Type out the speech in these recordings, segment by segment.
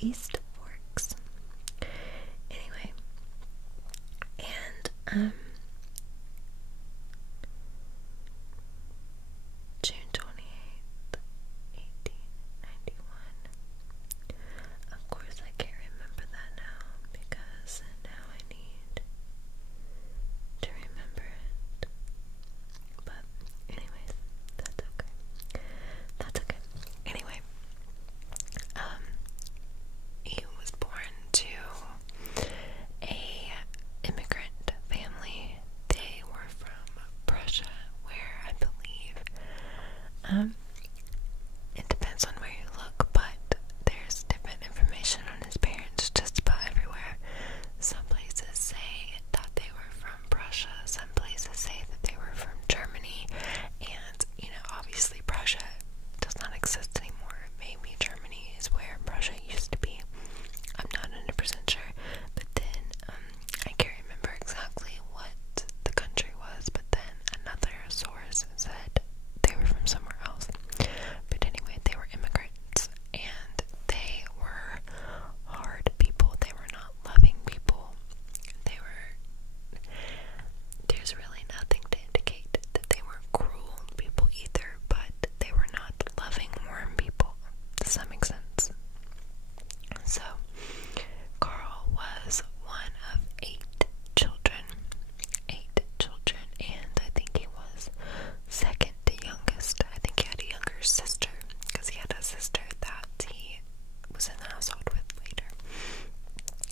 East Forks. Anyway, and June 28th, 1891. Of course, I can't remember that now because now I need to remember it. But, anyways, that's okay. That's okay. Anyway, he was born to a immigrant family. They were from Prussia, where I believe, it depends on where you look, but there's different information on his parents just about everywhere. Some places say that they were from Prussia, some places say that they were from Germany, and, obviously Prussia does not exist anymore. Maybe Germany is where Prussia used to be. I'm not 100% sure, but then, I can't remember exactly what the country was, but then another source said they were from somewhere else. But anyway, they were immigrants, and they were hard people. They were not loving people. There's really nothing to indicate that they were cruel people either, but they were not loving, warm people. Does that make sense? So, Carl was one of 8 children, and I think he was second to youngest. I think he had a younger sister, because he had a sister that he was in the household with later.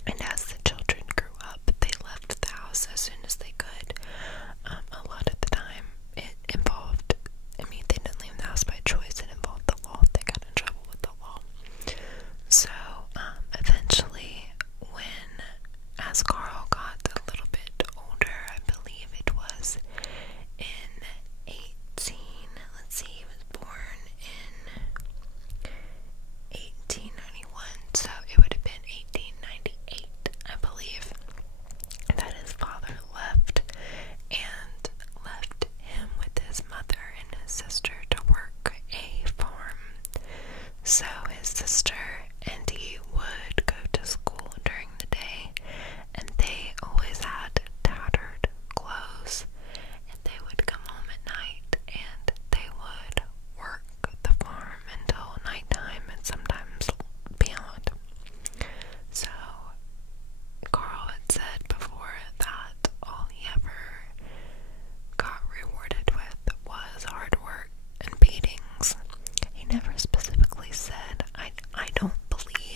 And as the children grew up, they left the house as soon as they could. A lot of the time, it involved, they didn't leave the house by choice, it involved the law. They got in trouble with the law. So, eventually, as Carl got a little bit older, I believe it was in he was born in 1891, so it would have been 1898, I believe, that his father left him with his mother and his sister to work a farm. So his sister and he would go to school during the day, and they always had tattered clothes, and they would come home at night and they would work the farm until nighttime and sometimes beyond. So Carl had said before that all he ever got rewarded with was hard work and beatings. He never specifically said, I don't believe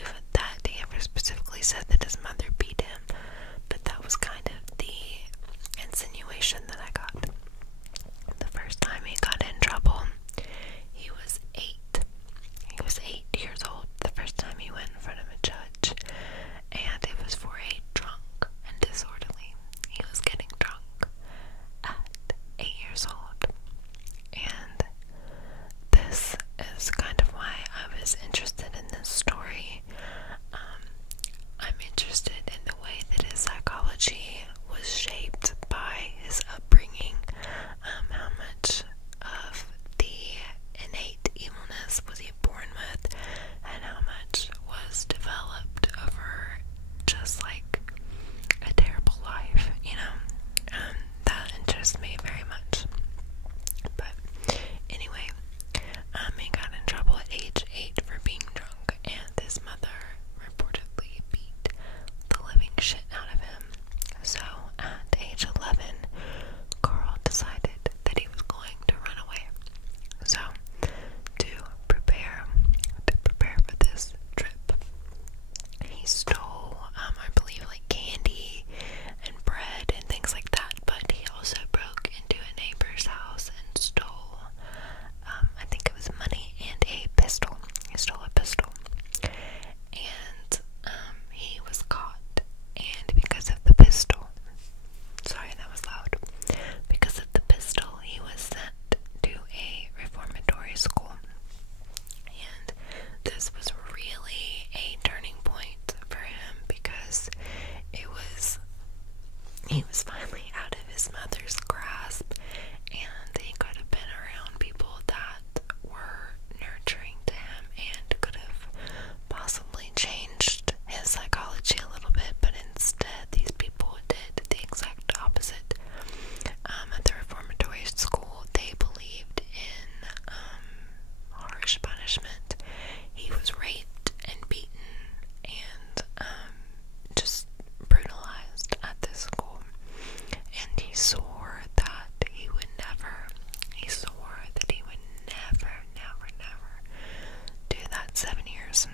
years.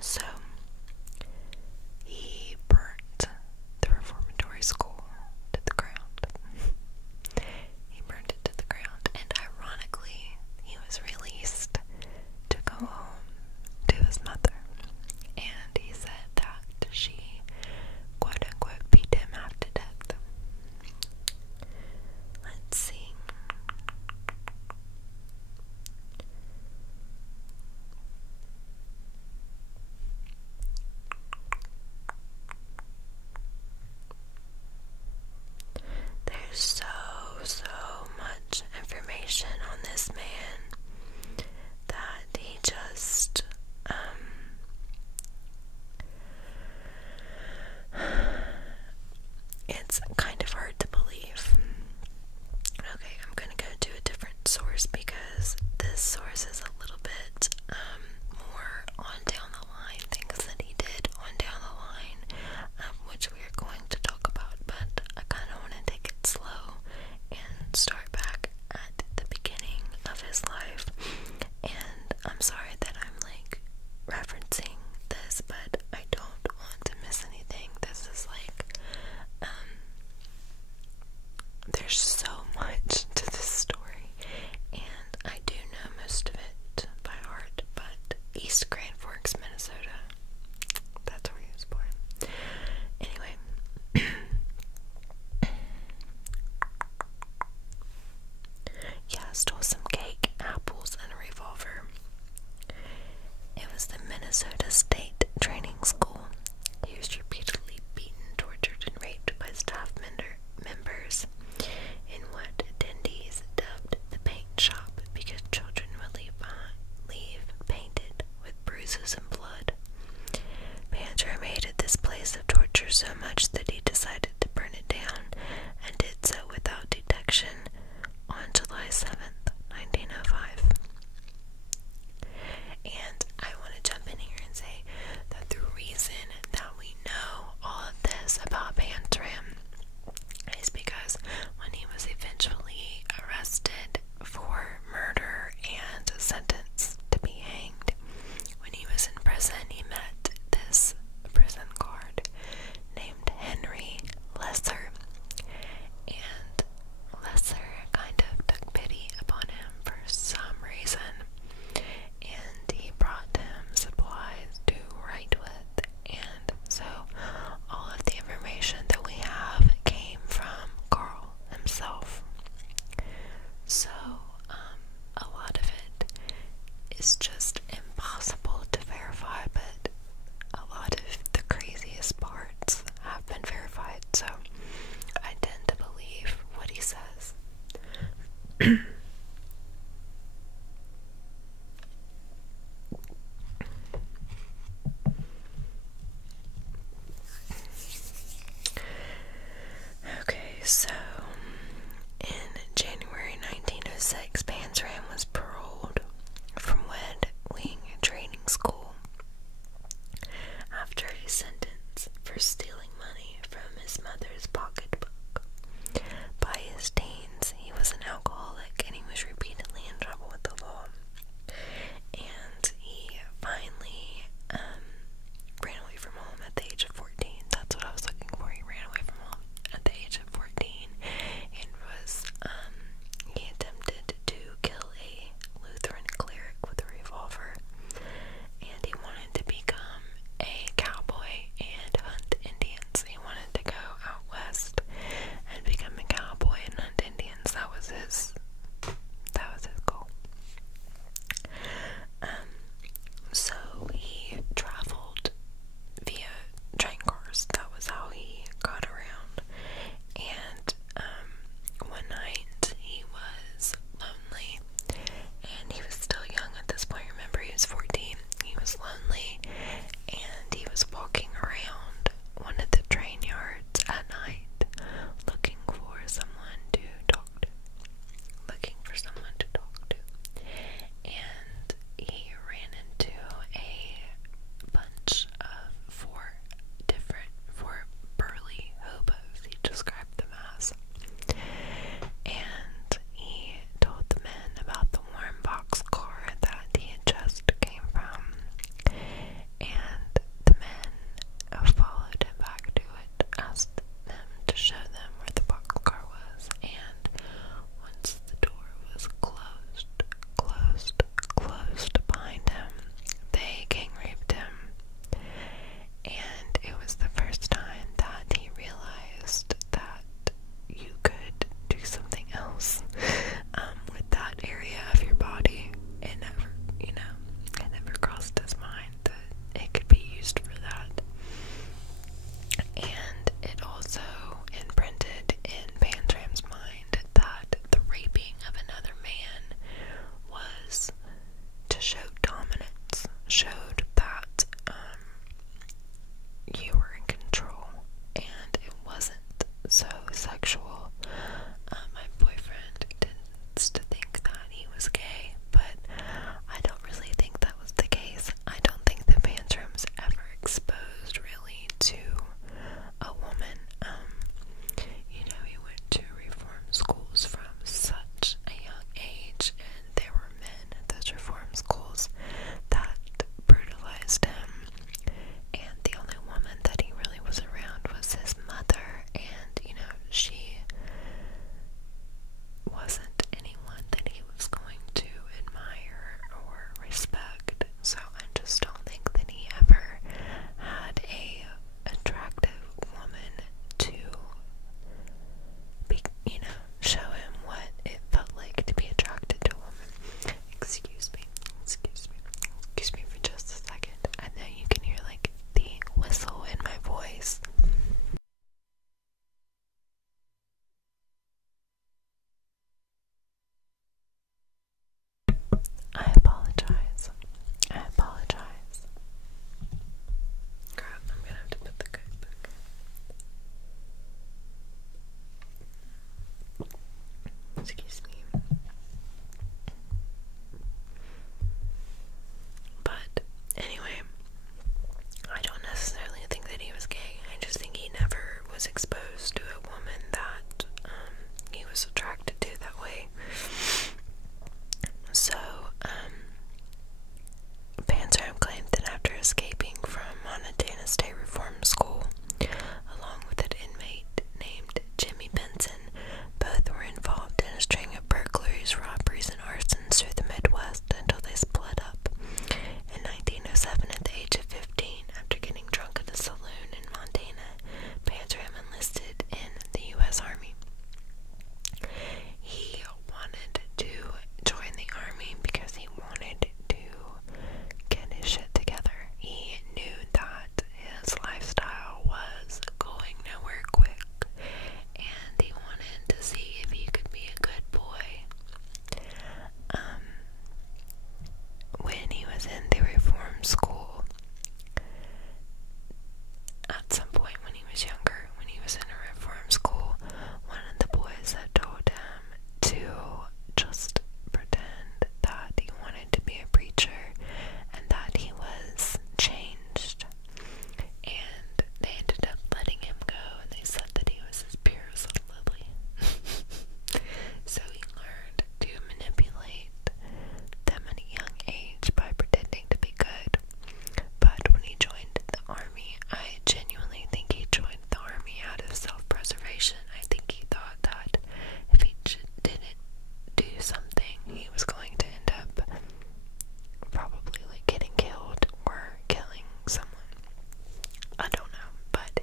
So, he burnt the reformatory school to the ground. He burned it to the ground, and ironically, he was released to go home to his mother. And he said that she, quote unquote, beat him half to death. Let's see. There's so much information on this man that he just, it's kind of hard to believe. Okay, I'm gonna go to a different source because this source is a little bit more on down the line, things that he did on down the line, which we are going to talk about, but I kind of want to take it slow and start back at the beginning of his life. And I'm sorry that I'm like referencing this, but I don't want to miss anything. This is like, there's so much to this story, and I do know most of it by heart, but East Grand Forks, Minnesota, that's where he was born. Anyway, yeah, stole some cake, apples, and a revolver. It was the Minnesota State Training School. He was repeatedly beaten, tortured, and raped by staff members in what attendees dubbed the paint shop because children would leave painted with bruises and blood. Panzram hated this place of torture so much that he decided to burn it down, and did so without detection on July 7th, 1905. And I want to jump in here and say that the reason that we know all of this about Panzram is because when he was eventually arrested for murder and sentenced to be hanged, when he was in prison, escaping from Montana State Reform School, along with an inmate named Jimmy Benson. Both were involved in a string of burglaries, robberies, and arsons through the Midwest until they split up. In 1907, at the age of 15, after getting drunk at a saloon in Montana, Panzram enlisted in the U.S. Army. He wanted to join the Army because he wanted to get his shit together. He knew that his lifestyle was going nowhere quick, and he wanted to see if he could be a good boy. When he was in the reform school, at some point when he was younger, when he was in a reform school, one of the boys had told him to just pretend that he wanted to be a preacher and that he was changed. And they ended up letting him go, and they said that he was as pure as a lily. So he learned to manipulate them at a young age by pretending to be good. But when he joined the Army, I genuinely think he joined the Army out of self-preservation. I think he thought that if he didn't do something, he was going to end up probably like getting killed or killing someone. I don't know, but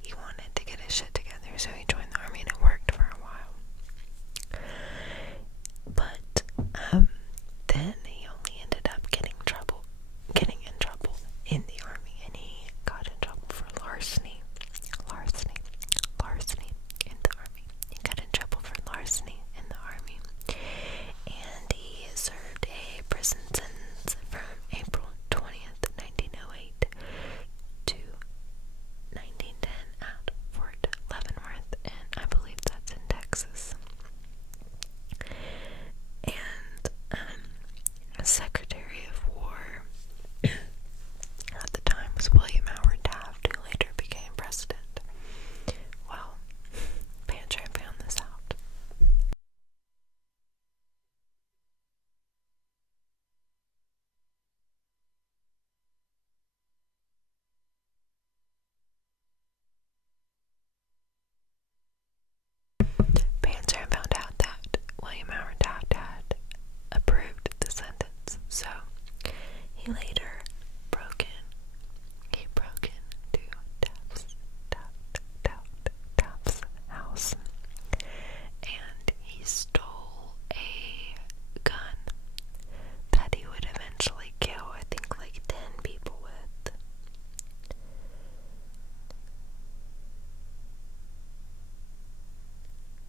he wanted to get his shit together, so he joined the Army, and it worked for a while. But then he only ended up getting in trouble in the Army, and he got in trouble for larceny in the Army. He got in trouble for larceny in the Army, and he served a prison sentence from April 20th, 1908 to 1910 at Fort Leavenworth, and I believe that's in Texas. And Secretary of War at the time was William Howard Taft, who later became president. Well, Panzram found this out. Panzram found out that William Howard Taft had approved the sentence, so he later broke into Taft's house, and he stole a gun that he would eventually kill, I think, like 10 people with.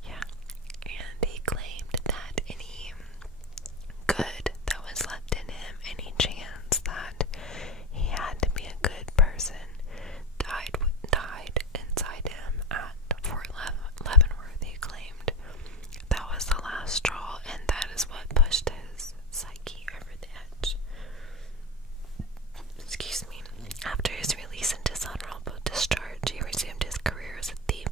Yeah, and he claimed that any good that was left in him, any chance that he had to be a good person, died inside him at Fort Leavenworth. He claimed that was the last straw, and that is what pushed his psyche over the edge. Excuse me. After his release and dishonorable discharge, he resumed his career as a thief,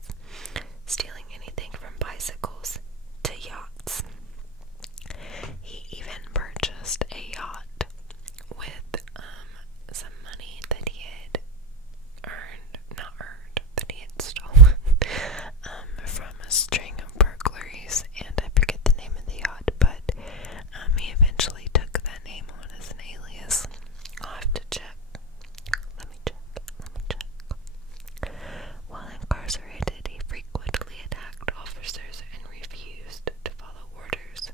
stealing anything from bicycles to yachts. He even purchased a yacht with some money that he had that he had stolen from a string of burglaries, and I forget the name of the yacht, but he eventually took that name on as an alias. I'll have to check. Let me check. While incarcerated, he frequently attacked officers and refused to follow orders.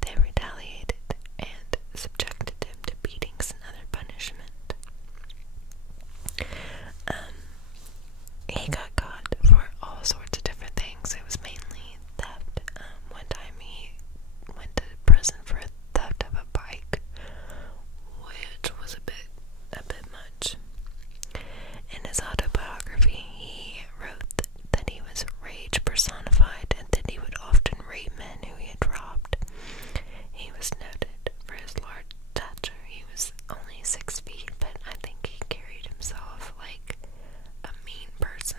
They retaliated and subjected him to beatings and other punishment. He got caught for all sorts of different things. It was mainly theft. One time he went to prison for theft of a bike, which was a bit much. In his autobiography, he wrote that he was rage personified and that he would often rape men who he had robbed. He was noted for his large stature. He was only 6 feet, but I think he carried himself like a mean person.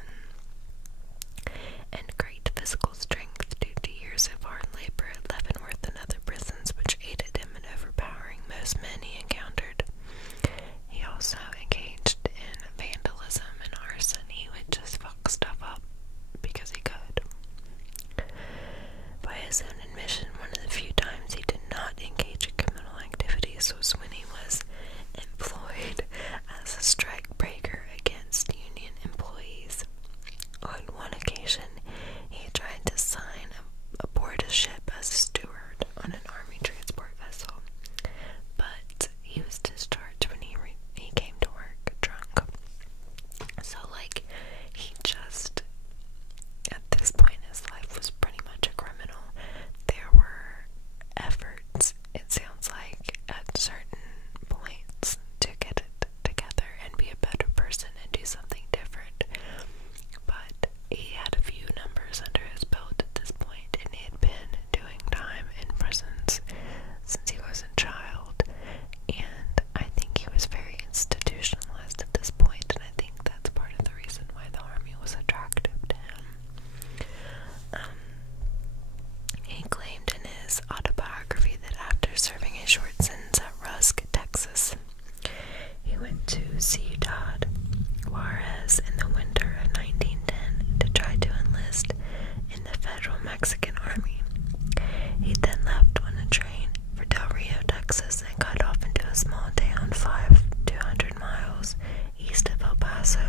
175 to 100 miles east of El Paso,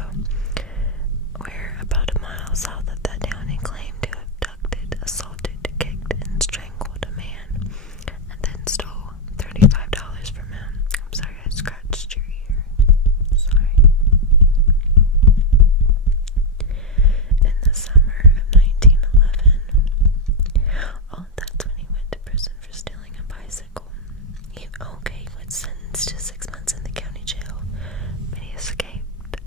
where about a mile south of that town he claimed to have abducted, assaulted, kicked, and strangled a man, and then stole $35 from him. I'm sorry, I scratched your ear. Sorry. In the summer of 1911, that's when he went to prison for stealing a bicycle. He was sentenced to 6 months in the county jail, but he escaped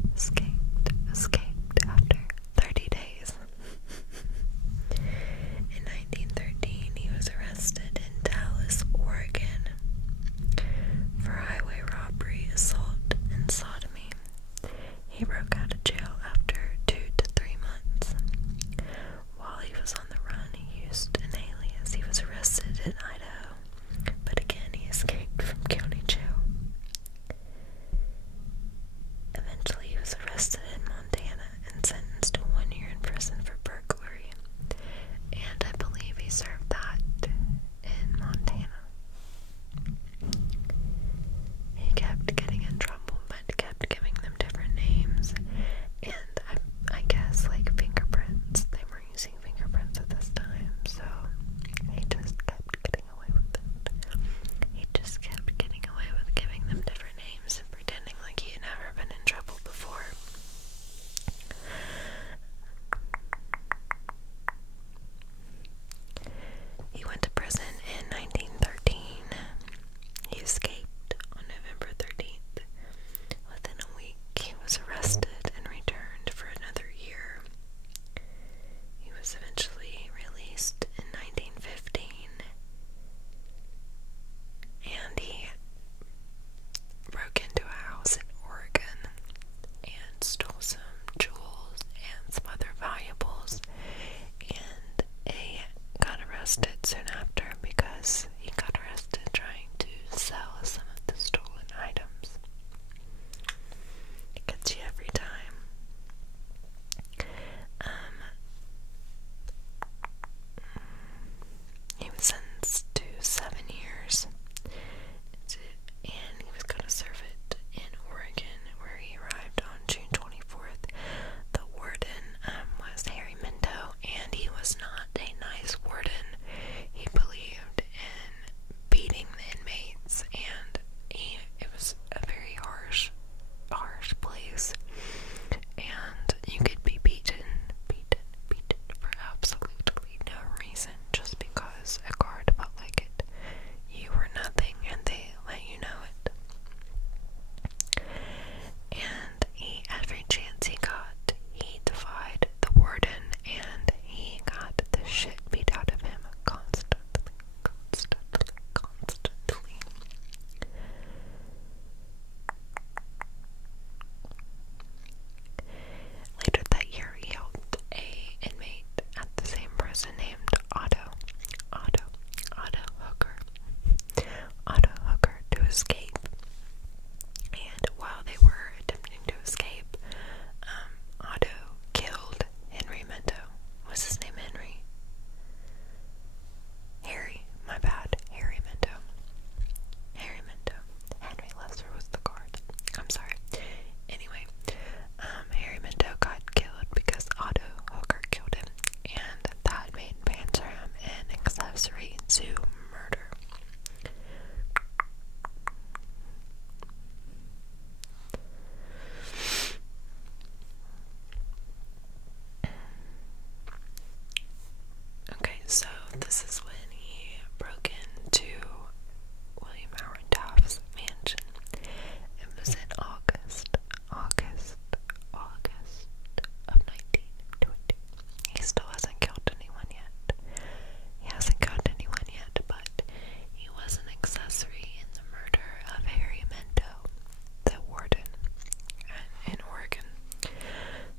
after 30 days. In 1913, he was arrested in Dallas, Oregon for highway robbery, assault, and sodomy. He broke out of jail after 2 to 3 months. While he was on the run, he used an alias. He was arrested in Idaho, but again he escaped from county jail. Eventually he was arrested in Montana and sentenced to 1 year in prison for burglary, and I believe he served that in Montana. He kept getting in trouble, but kept giving them different names, and I guess like fingerprints. They were using fingerprints at this time, so he just kept getting away with it. He just kept getting away with giving them different names and pretending like he had never been in trouble before. He went to prison in 1913. He escaped on November 13th. Within a week, he was arrested and returned for another year. He was eventually released in 1915, and he broke into a house in Oregon and stole some jewels and some other valuables, and he got arrested soon after because he got arrested trying to sell some of the stolen items. It gets you every time. He was sentenced to 7 years, and he was going to serve it in Oregon, where he arrived on June 24th. The warden was Harry Minto, and he was not a nice warden. He believed in beating the inmates, and it was a very harsh place, and you could be beaten for absolutely no reason, just because a guard felt like it. You were nothing, and they let you know it. And every chance he got, he defied the warden, and he got the shit beat out of him constantly. Later that year, he helped an inmate at the same prison named Otto Hooker to escape. And while they were attempting to escape, Otto killed Henry Minto. Was his name Henry? Harry, my bad. Harry Minto. Henry Lesser was the guard. I'm sorry. Anyway, Harry Minto got killed because Otto Hooker killed him, and that made Panzram an accessory to murder. Okay, so this is when he broke into William Howard Taft's mansion. It was in August of 1920. He still hasn't killed anyone yet. But he was an accessory in the murder of Harry Minto, the warden in Oregon.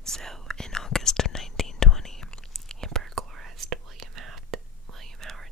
So, in August of 1920, he burglarized William Howard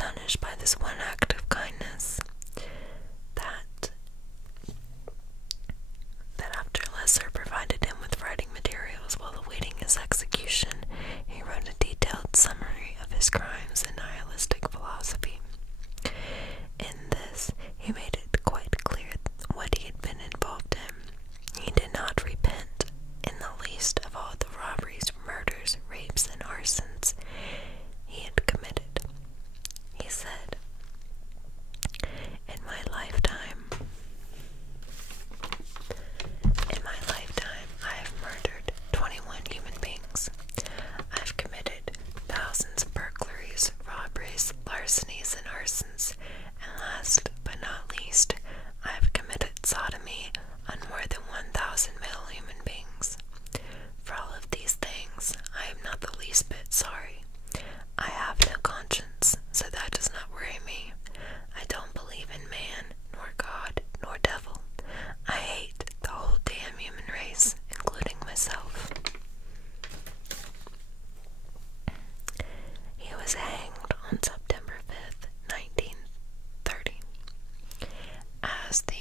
astonished by this one act of kindness that after Lesser provided him with writing materials while awaiting his execution, he wrote a detailed summary of his crimes and nihilistic philosophy. In this, he made it quite clear what he had been involved in. He did not repent in the least of all the robberies, murders, rapes, and arsons he had committed. He said, In my lifetime, I have murdered 21 human beings. I've committed thousands of burglaries, robberies, larcenies, and arsons, and last but not least, I've committed sodomy on more than 1,000 male human beings. For all of these things, I am not the least bit sorry. I have no conscience, so that does not worry me. I don't believe in man, nor God, nor devil. I hate the whole damn human race, including myself. He was hanged on September 5th, 1930. As the